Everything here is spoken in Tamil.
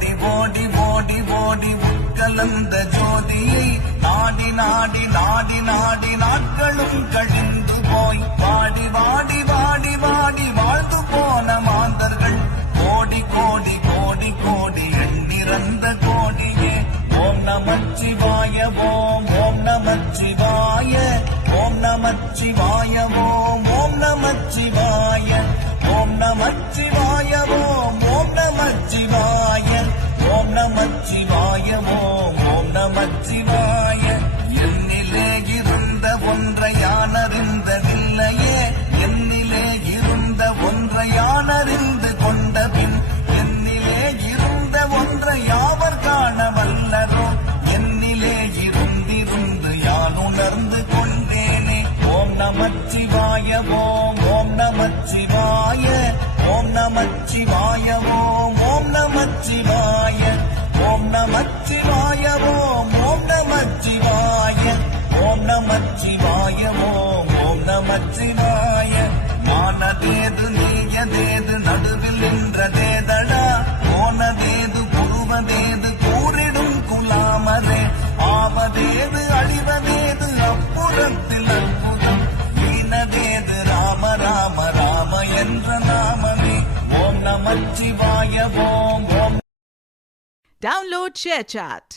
ஓடி ஓடி ஓடி ஓடி உட்கலந்த ஜோதியை நாடி நாடி நாடி நாடி நாட்களும் கழிந்து போய் வாடி வாடி வாடி வாடி வாழ்ந்து போன மாந்தர்கள் கோடி கோடி கோடி கோடி எண்ணிறந்த கோடியே ஓம் நமச்சிவாய ஓம் ஓம் நமச்சிவாய ஓம் நமச்சிவாய ஓம் ஓம் நமச்சிவாய ஓம் நமச்சிவாய ஓம் ஓம் நமச்சிவாய ஓம் நமச்சிவாய ஓம் ஓம் நமச்சிவாய என்னிலே இருந்த ஒன்றை யானறிந்ததில்லையே என்னிலே இருந்த ஒன்றை யானறிந்து கொண்டபின் என்னிலே இருந்த ஒன்றை யாவர் காண வல்லரோ என்னிலே இருந்திருந்து யான் உணர்ந்து கொண்டேனே ஓம் நமச்சிவாய ஓம் ஓம் நமச்சிவாய ஓம் நமச்சிவாய ஓம் ஓம் நமச்சிவாய ஓம் நமச்சிவாய ஓம் ஓம் நமச்சிவாய ஓம் நமச்சிவாய ஓம் ஓம் நமச்சிவாய மானதேது நீயதேது நடுவில் நின்றதேதடா போனதேது புருவதேது கூறிடும் குலாமரே ஆவதேது அழிவதேது அப்புறத்தில் அற்புதம் வீணதேது ராம ராம ராம என்ற நாமமே ஓம் நமச்சிவாய ஓம் ஓம். Download ShareChat.